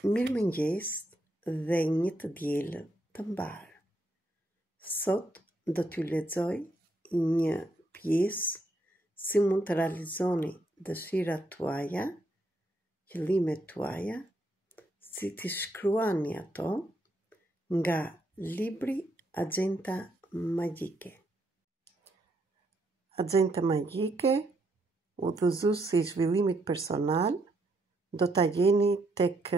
Mirëmëngjes dhe një të dielë të mbarë. Sot do t'ju lexoj një pjesë si mund të realizoni dëshirat tuaja, qëllimet tuaja, si t'i shkruani ato nga libri Agenda Magjike. Agenda Magjike, udhëzuesi i zhvillimit personal, do t'a gjeni tek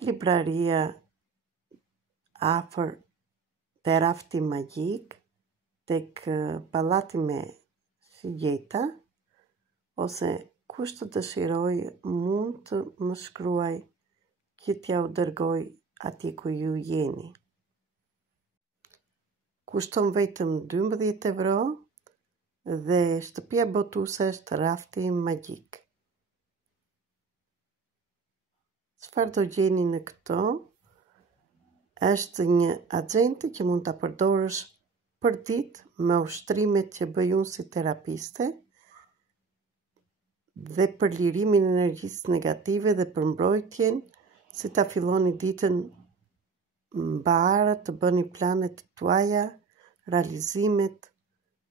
libraria afër te rafti magjik, tek pallati me shigjeta, ose kush të dëshiroj mund të më shkruaj që t'ja u dërgoj atje ku ju jeni. Kushton vetëm 12 euro dhe shtëpia botuese është rafti magjik. Çfarë do gjeni në këto? Është një agjendë që mund ta përdorësh për ditë me ushtrimet që bëj unë si terapiste dhe për lirimin e energjisë negative dhe për mbrojtjen, si ta filloni ditën mbarë, të bëni planet tuaja, realizimet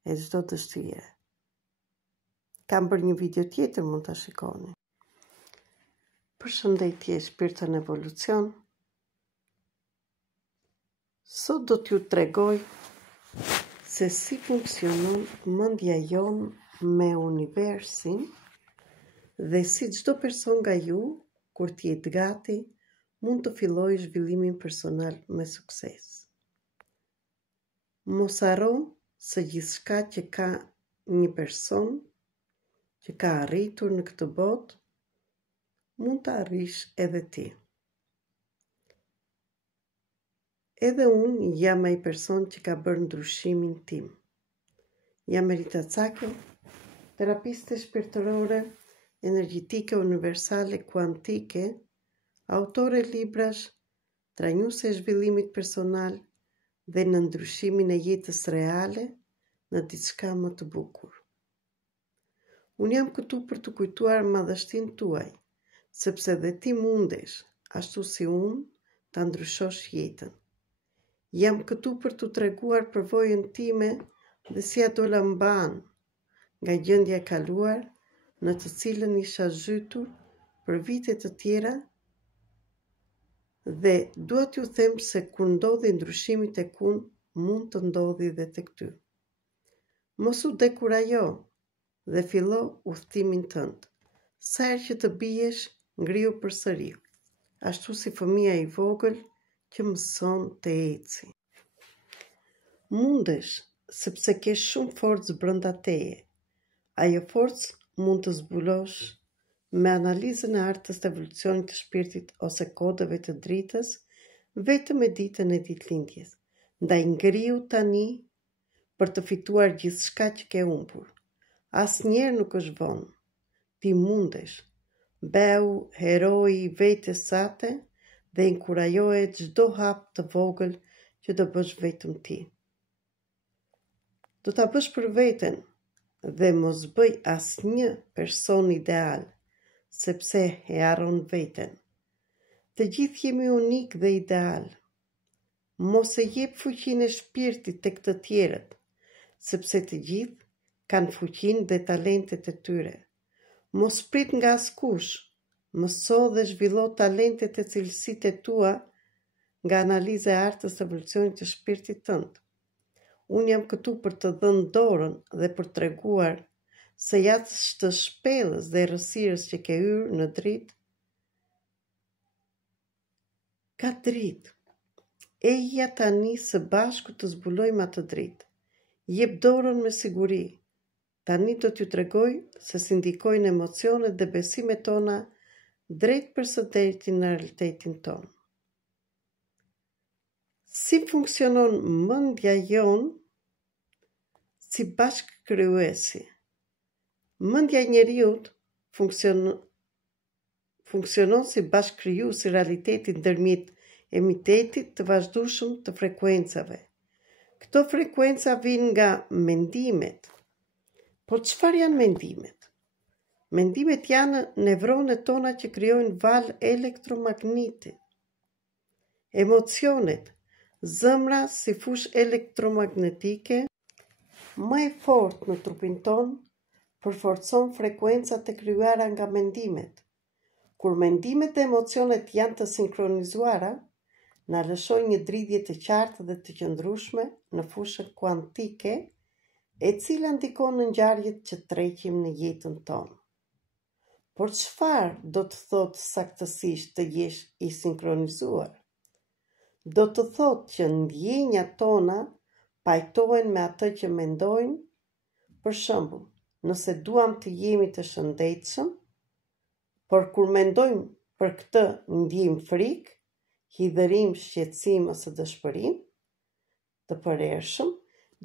e çdo dëshire. Kam bërë një video tjetër, mund ta shikoni. Përshëndetje, shpirtën evolucion. Sot do t'ju tregoj se si funksionon mendja jonë me universin dhe si çdo person nga ju, kur t'jetë gati, mund të fillojë zhvillimin personal me sukses. Mos harro se gjithçka që ka një person që ka arritur në këtë botë, mund të arrish edhe ti. Edhe unë jam ai person që ka bërë ndryshimin tim. Jam Rita Cako, terapiste shpirtërore, energjetike universale kuantike, autore librash, trajnuese e zhvillimit personal dhe në ndryshimin e jetës reale në diçka më të bukur. Unë jam këtu për të kujtuar madhështinë tuaj, sepse dhe ti mundesh, ashtu si unë, ta ndryshosh jetën. Jam këtu për t'u treguar përvojën time dhe si ato lamban nga gjendja e kaluar në të cilën isha zhytur për vite të tjera dhe dua t'ju them se kur ndodhi ndryshimi tek unë, mund të ndodhi dhe tek ty. Mos u dekurajo dhe fillo udhtimin tënd. Sa herë që të biesh, ngrihu përsëri, ashtu si fëmia i vogël që mëson të eci. Mundesh, sepse ke shumë forcë brenda teje. Ajo forcë mund të zbulosh me analizën e artës të evolucionit të shpirtit ose kodeve të dritës, vetëm me ditën e ditëlindjes. Ndaj ngrihu tani për të fituar gjithçka që ke humbur. Asnjëherë nuk është vonë. Ti mundesh. Bëu heroi i vetes sate dhe inkurajoje çdo hap të vogël që do bësh vetëm ti. Do ta bësh për veten dhe mos bëj asnjë person ideal, sepse e harron veten. Të gjithë jemi unik dhe ideal. Mos e jep fuqinë e shpirtit tek të tjerët, sepse të gjithë kanë fuqinë dhe talentet e tyre. Mos prit nga askush, mëso dhe zhvillo talentet e cilësitë e tua nga analiza e artës të evolucionit të shpirtit tënd. Unë jam këtu për të dhënë dorën dhe për treguar se jashtë të shpellës dhe errësirës që ke hyrë në dritë, ka dritë. Eja tani së bashku të zbulojmë atë dritë. Jep dorën me siguri. Tani do t'ju tregoj se si ndikojnë emocionet dhe besimet tona drejt për së drejti në realitetin tonë. Si funksionon mendja jonë si bashkëkryuesi? Mendja e njeriut funksionon si bashkëkryues i realitetit ndërmjet emitetit të vazhdueshëm të frekuencave. Këto frekuenca vijnë nga mendimet. Po çfarë janë mendimet? Mendimet janë nevronet tona që krijojnë val elektromagneti. Emocionet, zëmra si fush elektromagnetike, më e fortë në trupin ton, përforcon frekuencat e krijuara nga mendimet. Kur mendimet dhe emocionet janë të sinkronizuara, na lëshojnë një dridhje të qartë dhe të qëndrueshme në fushën kuantike, e cila ndikon në ngjarjet që trekkim në jetën tonë. Por çfarë do të thotë saktësisht të jesh i sinkronizuar? Do të thotë që ndjenjat tona pajtohen me atë që mendojnë. Për shembull, nëse duam të jemi të shëndetshëm, por kur mendojmë për këtë ndjejmë frikë, hidhërim, shqetësim ose dëshpërim të përershëm,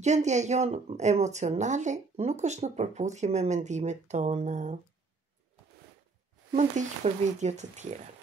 gjendja jonë emocionale nuk është në përputhje me mendimet tona. Më ndiq për video të tjera.